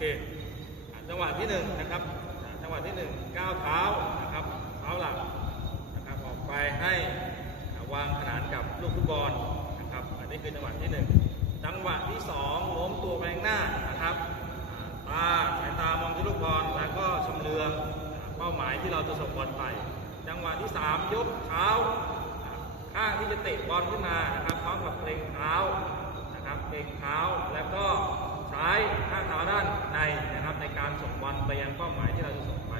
เคจังหวะที่หนึ่งนะครับจังหวะที่หนึ่งก้าวเท้านะครับเท้าหลักนะครับออกไปให้วางขนานกับลูกฟุตบอลนะครับอันนี้คือจังหวะที่หนึ่งจังหวะที่สองโน้มตัวไปข้างหน้านะครับตาสายตามองที่ลูกบอลแล้วก็ชำเลืองเป้าหมายที่เราจะส่งบอลไป จังหวะที่สามยกเท้าข้างที่จะเตะบอลขึ้นมานะครับพร้อมกับเกรงเท้านะครับเกรงเท้าแล้วก็ใช้ข้างเท้าด้านในนะครับในการส่งบอลไปยังเป้าหมายที่เราจะส่งไป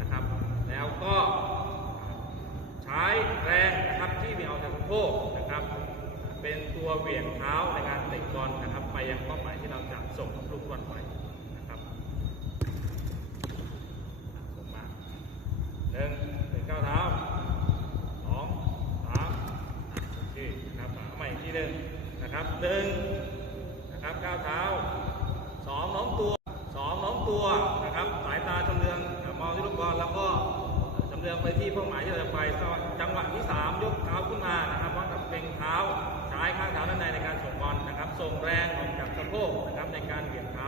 นะครับ แล้วก็ใช้ แรงนะครับที่มีเอาจากสะโพกนะครับ เป็นตัวเหวี่ยงเท้าในการเตะบอลนะครับ ไปยังเป้าหมายที่เราจะส่งลูกบอลไปนะครับส่งมาหนึ่งถึงเก้าเท้าสองสามโอเคนะครับเอาใหม่อีกทีหนึ่งนะครับหนึ่งนะครับก้าวเท้าสองน้อมตัวสองน้อมตัวนะครับ สายตาชำเลืองมองที่ลูกบอลแล้วก็ชำเลืองไปที่เป้าหมายที่เราจะไปจังหวะ การเหวี่ยนเท้า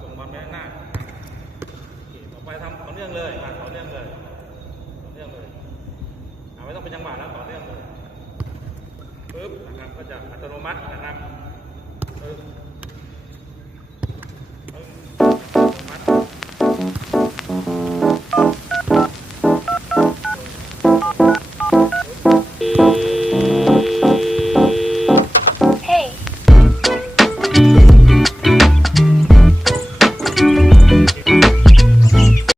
ส่งบอลไปข้างหน้าโอเคต่อไปทำต่อเนื่องเลยต่อเนื่องเลยต่อเนื่องเลยอะไม่ต้องเป็นจังหวะแล้วต่อเนื่องเลยปึ๊บนะครับก็จะอัตโนมัตินะครับ